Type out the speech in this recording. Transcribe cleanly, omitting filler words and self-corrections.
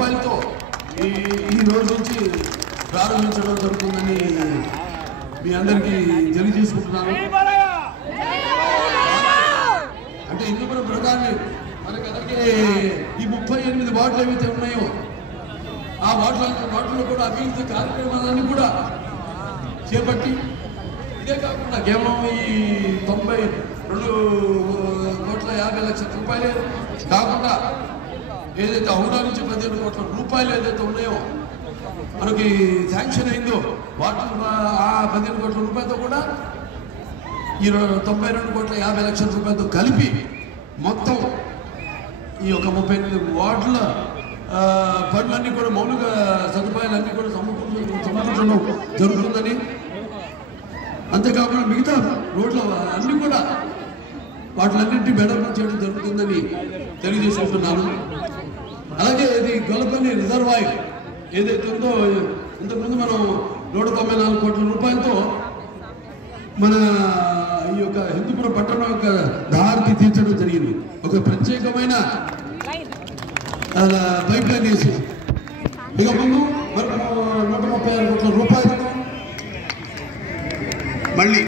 రూపాయలతో ఈ రోజు నుంచి ప్రారంభించడం జరుగుతుందని మీ అందరికీ తెలియజేసుకుంటున్నాను. అంటే హిందూపురం ప్రధాని మనకి అలాగే ఈ 38 వార్డులు ఏవైతే ఉన్నాయో ఆ వార్డులో కూడా అభివృద్ధి కార్యక్రమాలన్నీ కూడా చేపట్టి ఇదే కాకుండా కేవలం ఈ 92,50,00,000 రూపాయలే కాకుండా ఏదైతే హౌడా నుంచి 15 కోట్ల రూపాయలు ఏదైతే ఉన్నాయో మనకి శాంక్షన్ అయిందో వాటి ఆ 15 కోట్ల రూపాయలతో కూడా ఈ 92,50,00,000 రూపాయలతో కలిపి మొత్తం ఈ యొక్క 38 వార్డుల పనులన్నీ కూడా మౌలిక సదుపాయాలన్నీ కూడా సమకూర్చడం జరుగుతుందని, అంతేకాకుండా మిగతా రోడ్ల అన్ని కూడా వాటిలన్నింటినీ డెవలప్మెంట్ చేయడం జరుగుతుందని తెలియజేసుకుంటున్నాను. అలాగే ఇది గొల్లపల్లి రిజర్వాయర్ ఏదైతే ఉందో ఇంతకుముందు మనం 194 కోట్ల రూపాయలతో మన ఈ యొక్క హిందూపురం పట్టణం యొక్క దారికి తీర్చడం జరిగింది. ఒక ప్రత్యేకమైన పైప్ లైన్ వేసి ఇక ముందు 136 కోట్ల రూపాయలతో మళ్ళీ